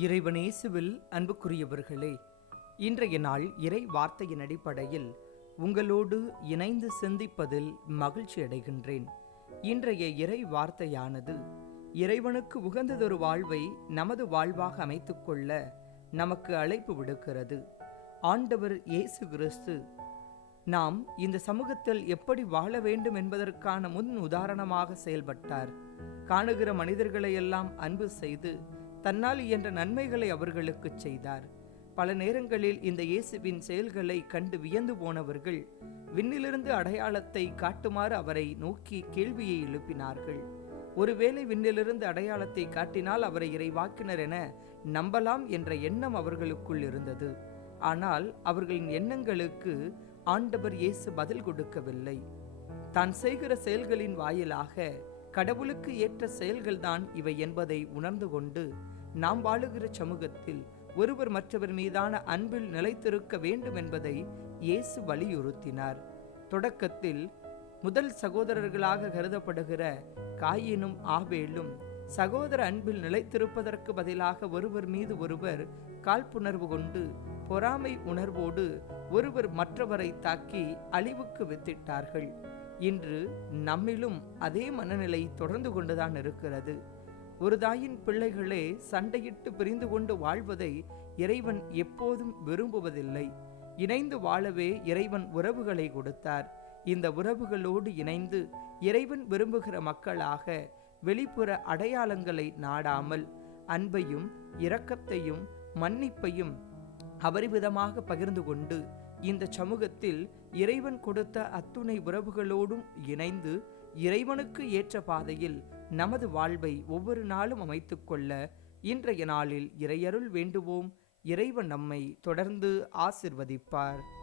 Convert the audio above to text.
இறைவனேசுவில் அன்புக்குரியவர்களே இன்றைய நாள் இறை வார்த்தையின் அடிப்படையில் உங்களோடு இணைந்து சிந்திப்பதில் மகிழ்ச்சி அடைகின்றேன். இன்றைய இறை வார்த்தையானது இறைவனுக்கு உகந்ததொரு வாழ்வை நமது வாழ்வாக அமைத்துக்கொள்ள நமக்கு அழைப்பு விடுக்கிறது. ஆண்டவர் இயேசு கிறிஸ்து நாம் இந்த சமூகத்தில் எப்படி வாழ வேண்டும் என்பதற்கான முன் உதாரணமாக செயல்பட்டார். காணுகிற மனிதர்களையெல்லாம் அன்பு செய்து தன்னால் இயன்ற நன்மைகளை அவர்களுக்கு செய்தார். பல நேரங்களில் இந்த இயேசுவின் செயல்களை கண்டு வியந்து போனவர்கள் விண்ணிலிருந்து அடையாளத்தை காட்டுமாறு அவரை நோக்கி கேள்வியை எழுப்பினார்கள். ஒருவேளை விண்ணிலிருந்து அடையாளத்தை காட்டினால் அவரை இறைவாக்கினர் என நம்பலாம் என்ற எண்ணம் அவர்களுக்குள் இருந்தது. ஆனால் அவர்களின் எண்ணங்களுக்கு ஆண்டவர் இயேசு பதில் கொடுக்கவில்லை. தான் செய்கிற செயல்களின் வாயிலாக கடவுளுக்கு ஏற்ற செயல்கள்தான் இவை என்பதை உணர்ந்து கொண்டு நாம் வாழுகிற சமூகத்தில் ஒருவர் மற்றவர் மீதான அன்பில் நிலைத்திருக்க வேண்டும் என்பதை இயேசு வலியுறுத்தினார். தொடக்கத்தில் முதல் சகோதரர்களாக கருதப்படுகிற காயினும் ஆவேலும் சகோதர அன்பில் நிலைத்திருப்பதற்கு பதிலாக ஒருவர் மீது ஒருவர் காழ்ப்புணர்வு கொண்டு பொறாமை உணர்வோடு ஒருவர் மற்றவரை தாக்கி அழிவுக்கு வித்திட்டார்கள். இன்று நம்மிலும் அதே மனநிலை தொடர்ந்து கொண்டுதான் இருக்கிறது. ஒரு தாயின் பிள்ளைகளே சண்டையிட்டு பிரிந்து கொண்டு வாழ்வதை இறைவன் எப்போதும் விரும்புவதில்லை. இணைந்து வாழவே இறைவன் உறவுகளை கொடுத்தார். இந்த உறவுகளோடு இணைந்து இறைவன் விரும்புகிற மக்களாக வெளிப்புற அடையாளங்களை நாடாமல் அன்பையும் இரக்கத்தையும் மன்னிப்பையும் அபரிவிதமாக பகிர்ந்து கொண்டு இந்த சமூகத்தில் இறைவன் கொடுத்த அத்துணை உறவுகளோடும் இணைந்து இறைவனுக்கு ஏற்ற பாதையில் நமது வாழ்வை ஒவ்வொரு நாளும் அமைத்துக்கொள்ள இன்றைய நாளில் இறையருள் வேண்டுவோம். இறைவன் நம்மை தொடர்ந்து ஆசிர்வதிப்பார்.